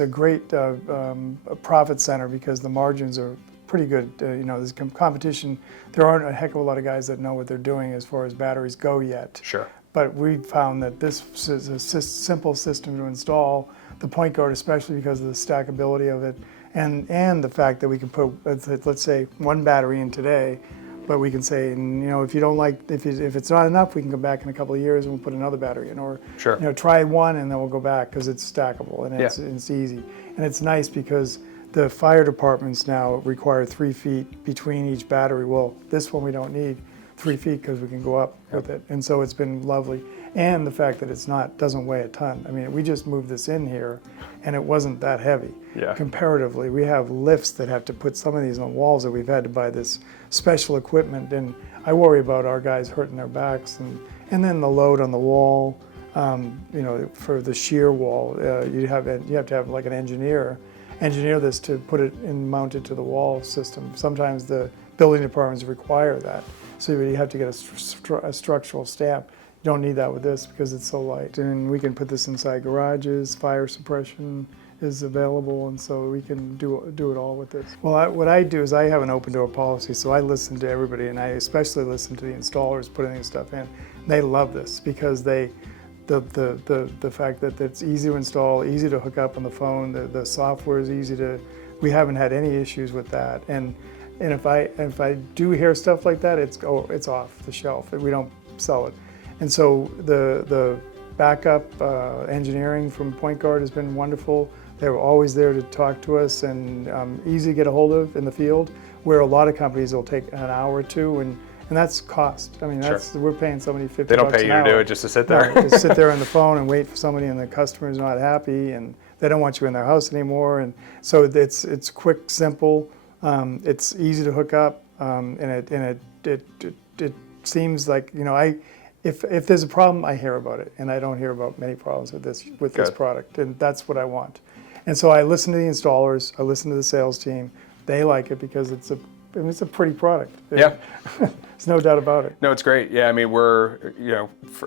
it's a great profit center because the margins are pretty good. There's competition. There aren't a heck of a lot of guys that know what they're doing as far as batteries go yet. Sure. But we found that this is a simple system to install. The PointGuard, especially because of the stackability of it, and the fact that we can put, let's say, one battery in today, but we can say, if you don't like, if it's not enough, we can go back in a couple of years and we'll put another battery in, or sure. Try one and then we'll go back because it's stackable and it's easy. And it's nice because the fire departments now require 3 feet between each battery. Well, this one we don't need 3 feet because we can go up with it, and so it's been lovely. And the fact that it's doesn't weigh a ton. I mean, we just moved this in here, and it wasn't that heavy. Yeah. Comparatively, we have lifts that have to put some of these on walls that we've had to buy this special equipment, and I worry about our guys hurting their backs, and then the load on the wall. For the shear wall, you have to have like an engineer this to put it and mount it to the wall system. Sometimes the building departments require that, so you have to get a structural stamp. You don't need that with this because it's so light. And we can put this inside garages, fire suppression is available, and so we can do it all with this. Well, what I do is I have an open door policy, so I listen to everybody, and I especially listen to the installers putting this stuff in. They love this because the fact that it's easy to install, easy to hook up on the phone, the software is easy to, we haven't had any issues with that. And if I do hear stuff like that, it's off the shelf. We don't sell it. And so the backup engineering from PointGuard has been wonderful. They were always there to talk to us and easy to get a hold of in the field, where a lot of companies will take an hour or two, and that's cost. I mean, we're paying somebody $50 an hour. They don't pay you to do it just to sit there. No, just sit there on the phone and wait for somebody, and the customer's not happy, and they don't want you in their house anymore. And so it's quick, simple. It's easy to hook up, and it seems like if there's a problem, I hear about it, and I don't hear about many problems with this product, and that's what I want. And so I listen to the installers, I listen to the sales team. They like it because it's a pretty product. Yeah. There's no doubt about it. No, it's great. Yeah, I mean, we're,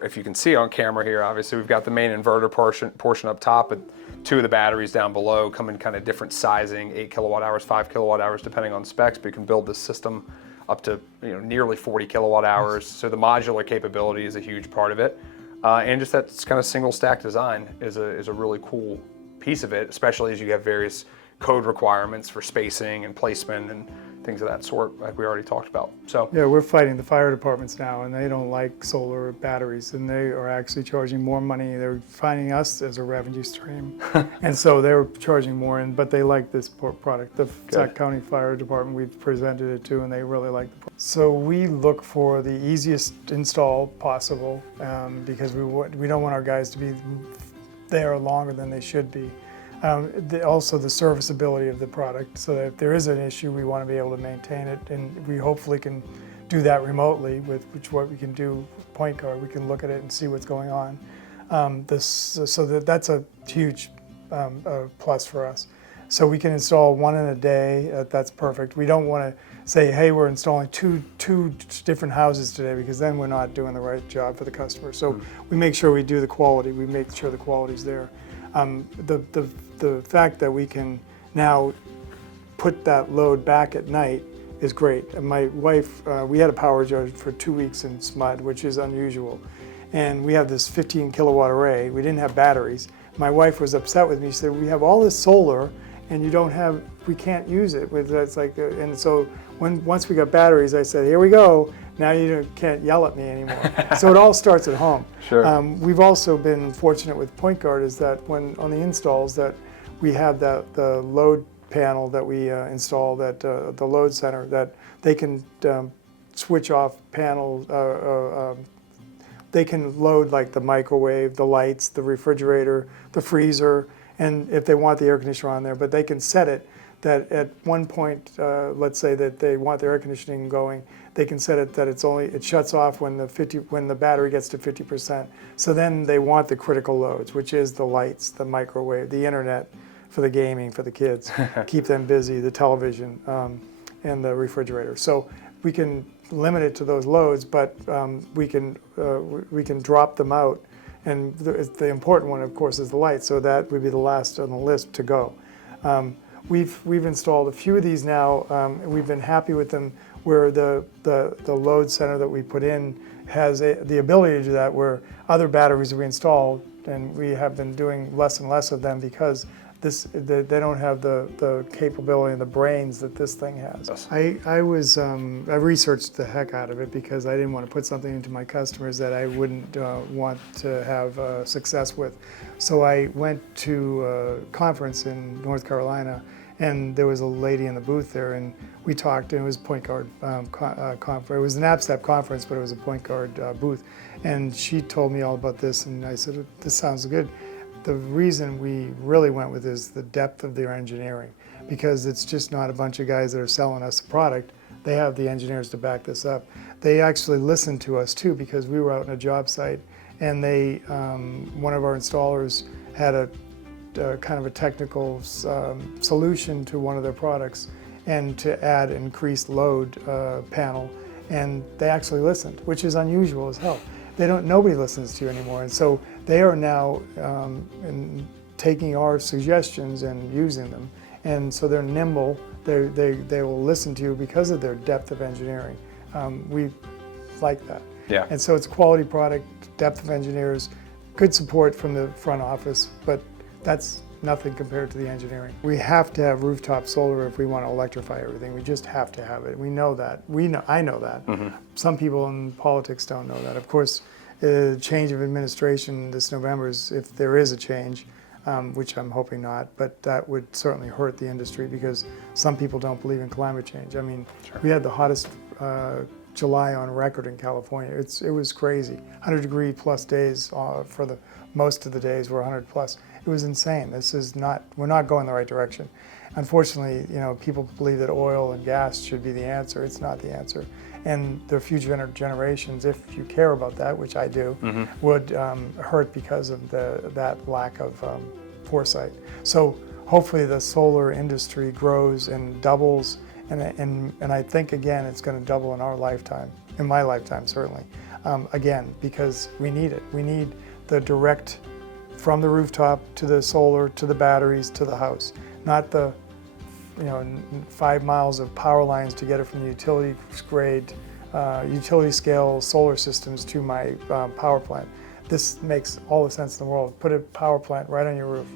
if you can see on camera here, obviously we've got the main inverter portion up top, but 2 of the batteries down below come in kind of different sizing, 8 kilowatt hours, 5 kilowatt hours, depending on specs, but you can build this system up to nearly 40 kilowatt hours. So the modular capability is a huge part of it. And just that kind of single stack design is a really cool piece of it, especially as you have various code requirements for spacing and placement and things of that sort, like we already talked about. So yeah, we're fighting the fire departments now, and they don't like solar batteries, and they are actually charging more money. They're finding us as a revenue stream, and so they're charging more. But they like this product. The Sac County Fire Department, we've presented it to, and they really like the product. So we look for the easiest install possible because we don't want our guys to be there longer than they should be. Also the serviceability of the product, so that if there is an issue, we want to be able to maintain it, and we hopefully can do that remotely with what we can do with PointGuard. We can look at it and see what's going on. That's a huge plus for us. So we can install one in a day. That's perfect. We don't want to say, hey, we're installing two different houses today, because then we're not doing the right job for the customer. So we make sure we do the quality. We make sure the quality's there. The fact that we can now put that load back at night is great. And my wife, we had a power outage for 2 weeks in SMUD, which is unusual. And we have this 15 kilowatt array. We didn't have batteries. My wife was upset with me. She said, we have all this solar and we can't use it. It's like, and so once we got batteries, I said, here we go. Now you can't yell at me anymore. So it all starts at home. Sure. We've also been fortunate with PointGuard is that when on the installs that we have the load panel that we install, that the load center, that they can switch off panels. They can load like the microwave, the lights, the refrigerator, the freezer, and if they want the air conditioner on there, but they can set it that at one point, let's say that they want their air conditioning going, they can set it that it shuts off when the battery gets to 50%. So then they want the critical loads, which is the lights, the microwave, the internet for the gaming for the kids, keep them busy, the television, and the refrigerator. So we can limit it to those loads, but we can drop them out And the important one, of course, is the light. So that would be the last on the list to go. We've installed a few of these now. We've been happy with them. Where the load center that we put in has the ability to do that, where other batteries that we installed, and we have been doing less and less of them because they don't have the capability and the brains that this thing has. I researched the heck out of it because I didn't want to put something into my customers that I wouldn't want to have success with. So I went to a conference in North Carolina, and there was a lady in the booth there, and we talked, and it was PointGuard conference. It was an Aztec conference, but it was a PointGuard booth. And she told me all about this, and I said, this sounds good. The reason we really went with is the depth of their engineering, because it's just not a bunch of guys that are selling us a product. They have the engineers to back this up. They actually listened to us too, because we were out on a job site, and one of our installers had a kind of a technical solution to one of their products, and to add increased load panel, and they actually listened, which is unusual as hell. Nobody listens to you anymore, and so they are now taking our suggestions and using them, and so they're nimble. They will listen to you because of their depth of engineering. We like that. Yeah. And so it's a quality product, depth of engineers, good support from the front office, but that's nothing compared to the engineering. We have to have rooftop solar if we want to electrify everything. We just have to have it. We know that. I know that. Mm-hmm. Some people in politics don't know that. Of course, change of administration this November, if there is a change, which I'm hoping not, but that would certainly hurt the industry because some people don't believe in climate change. I mean, sure. We had the hottest July on record in California. It was crazy. 100-degree plus days for most of the days were 100 plus. It was insane. We're not going the right direction. Unfortunately, people believe that oil and gas should be the answer. It's not the answer. And the future generations, if you care about that, which I do, mm-hmm. would hurt because of that lack of foresight. So hopefully the solar industry grows and doubles, and I think, again, it's going to double in our lifetime, in my lifetime certainly, again, because we need it. We need the direct from the rooftop to the solar to the batteries to the house, not the 5 miles of power lines to get it from the utility grade, utility scale solar systems to my power plant. This makes all the sense in the world. Put a power plant right on your roof.